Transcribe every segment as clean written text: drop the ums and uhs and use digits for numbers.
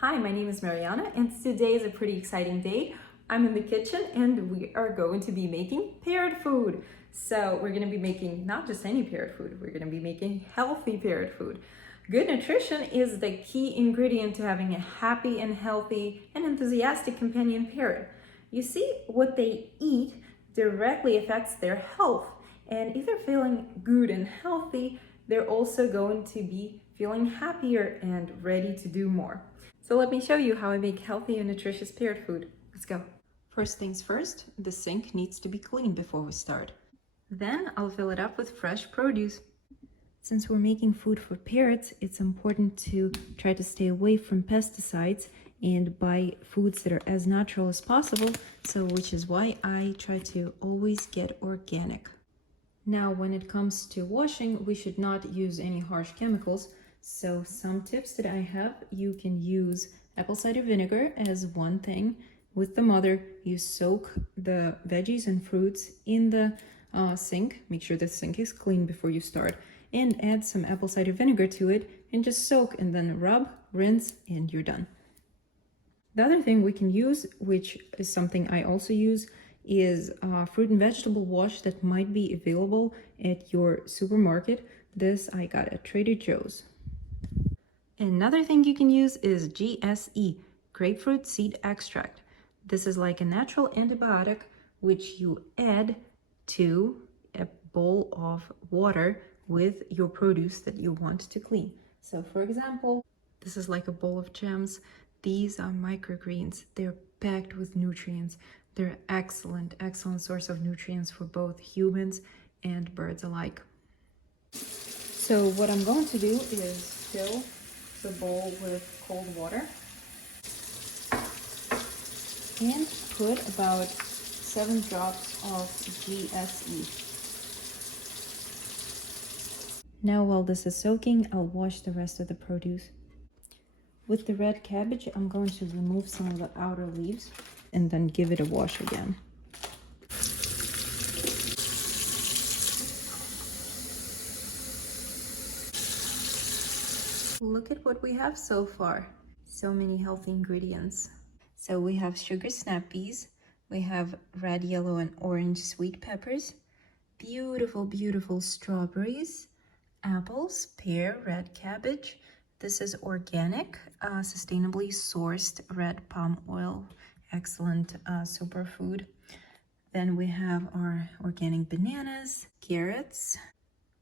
Hi, my name is Marianna, and today is a pretty exciting day. I'm in the kitchen and we are going to be making parrot food. So we're going to be making not just any parrot food, we're going to be making healthy parrot food. Good nutrition is the key ingredient to having a happy and healthy and enthusiastic companion parrot. You see, what they eat directly affects their health, and if they're feeling good and healthy, they're also going to be feeling happier and ready to do more. So let me show you how I make healthy and nutritious parrot food. Let's go. First things first, the sink needs to be cleaned before we start. Then I'll fill it up with fresh produce. Since we're making food for parrots, it's important to try to stay away from pesticides and buy foods that are as natural as possible, which is why I try to always get organic. Now, when it comes to washing, we should not use any harsh chemicals. So some tips that I have: you can use apple cider vinegar as one thing. With the mother, you soak the veggies and fruits in the sink. Make sure the sink is clean before you start, and add some apple cider vinegar to it and just soak, and then rub, rinse, and you're done. The other thing we can use, which is something I also use, is fruit and vegetable wash that might be available at your supermarket. This I got at Trader Joe's. Another thing you can use is GSE, grapefruit seed extract. This is like a natural antibiotic which you add to a bowl of water with your produce that you want to clean. So for example, this is like a bowl of gems. These are microgreens. They're packed with nutrients. They're excellent source of nutrients for both humans and birds alike. So what I'm going to do is fill the bowl with cold water and put about 7 drops of GSE. Now while this is soaking, I'll wash the rest of the produce. With the red cabbage, I'm going to remove some of the outer leaves and then give it a wash again. Look at what we have so far. So many healthy ingredients. So we have sugar snap peas, we have red, yellow, and orange sweet peppers, beautiful strawberries, apples, pear, red cabbage. This is organic, sustainably sourced red palm oil, excellent superfood. Then we have our organic bananas, carrots.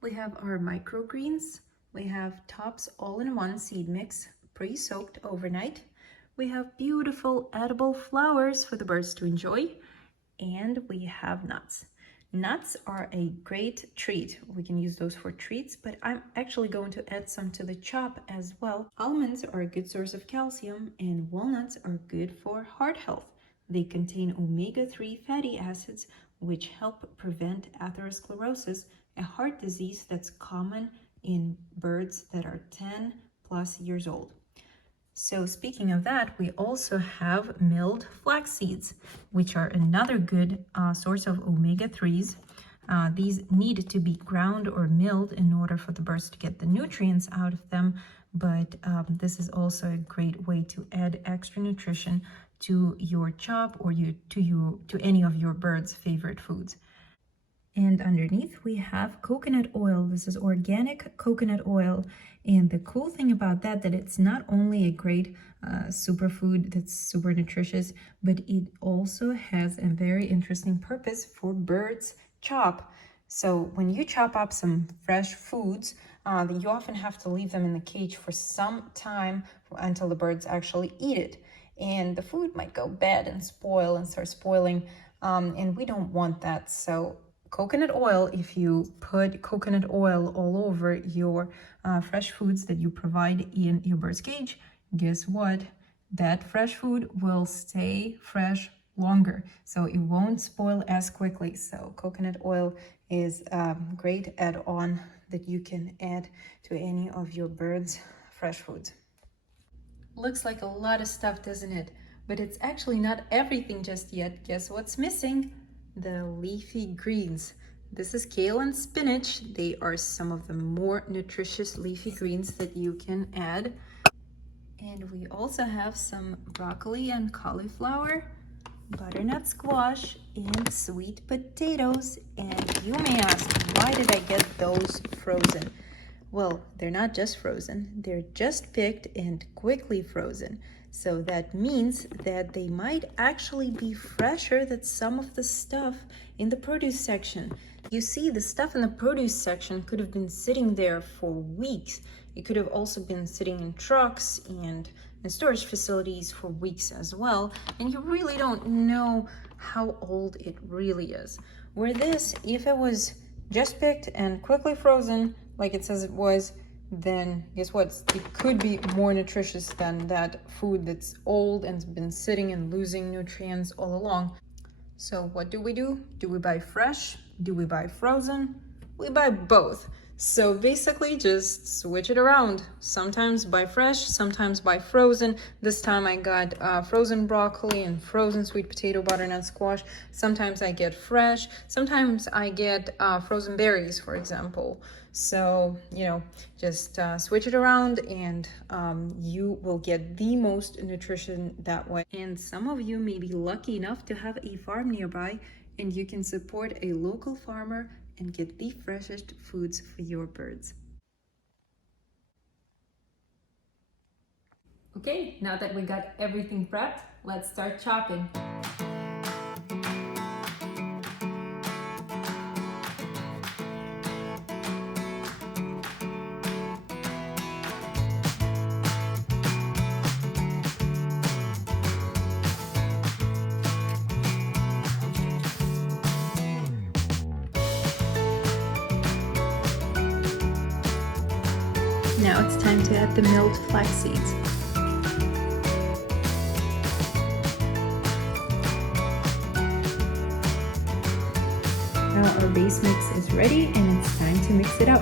We have our microgreens. We have Topps all-in-one seed mix, pre-soaked overnight. We have beautiful edible flowers for the birds to enjoy. And we have nuts. Nuts are a great treat. We can use those for treats, but I'm actually going to add some to the chop as well. Almonds are a good source of calcium, and walnuts are good for heart health. They contain omega-3 fatty acids, which help prevent atherosclerosis, a heart disease that's common in birds that are 10 plus years old. So speaking of that, we also have milled flax seeds, which are another good source of omega-3s. These need to be ground or milled in order for the birds to get the nutrients out of them, but this is also a great way to add extra nutrition to your chop or to any of your birds' favorite foods. And underneath we have coconut oil. This is organic coconut oil. And the cool thing about that it's not only a great superfood that's super nutritious, but it also has a very interesting purpose for birds' chop. So when you chop up some fresh foods, you often have to leave them in the cage for some time until the birds actually eat it. And the food might go bad and spoil and start spoiling, and we don't want that. So coconut oil, if you put coconut oil all over your fresh foods that you provide in your bird's cage, guess what? That fresh food will stay fresh longer, so it won't spoil as quickly. So coconut oil is a great add-on that you can add to any of your birds' fresh foods. Looks like a lot of stuff, doesn't it? But it's actually not everything just yet. Guess what's missing? The leafy greens. This is kale and spinach. They are some of the more nutritious leafy greens that you can add. And we also have some broccoli and cauliflower, butternut squash, and sweet potatoes. And you may ask, why did I get those frozen? Well, they're not just frozen, they're just picked and quickly frozen. So that means that they might actually be fresher than some of the stuff in the produce section. You see, the stuff in the produce section could have been sitting there for weeks. It could have also been sitting in trucks and in storage facilities for weeks as well, and you really don't know how old it really is. Where this, if it was just picked and quickly frozen, like it says it was, then guess what? It could be more nutritious than that food that's old and's been sitting and losing nutrients all along. So what do? Do we buy fresh? Do we buy frozen? We buy both. So basically just switch it around. Sometimes buy fresh, sometimes buy frozen. This time I got frozen broccoli and frozen sweet potato butternut squash. Sometimes I get fresh. Sometimes I get frozen berries, for example. So, you know, just switch it around and you will get the most nutrition that way. And some of you may be lucky enough to have a farm nearby, and you can support a local farmer and get the freshest foods for your birds. Okay, now that we got everything prepped, let's start chopping. Now it's time to add the milled flax seeds. Now our base mix is ready and it's time to mix it up.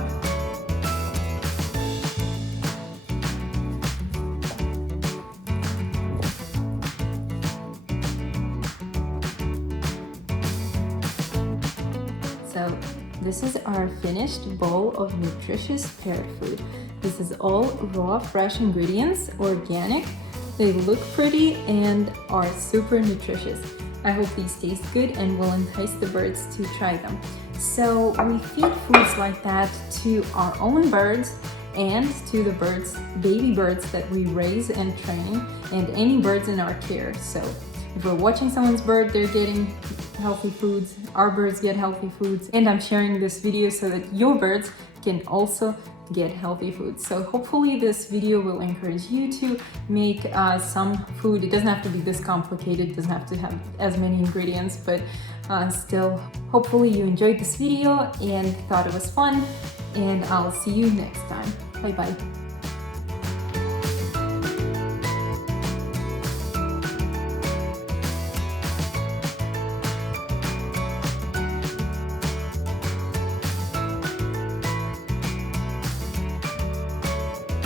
So this is our finished bowl of nutritious parrot food. This is all raw, fresh ingredients, organic. They look pretty and are super nutritious. I hope these taste good and will entice the birds to try them. So we feed foods like that to our own birds and to the birds, baby birds that we raise and train, and any birds in our care. So if we're watching someone's bird, they're getting healthy foods, our birds get healthy foods, and I'm sharing this video so that your birds can also get healthy food. So hopefully this video will encourage you to make some food. It doesn't have to be this complicated, it doesn't have to have as many ingredients, but still, hopefully you enjoyed this video and thought it was fun, and I'll see you next time. Bye bye.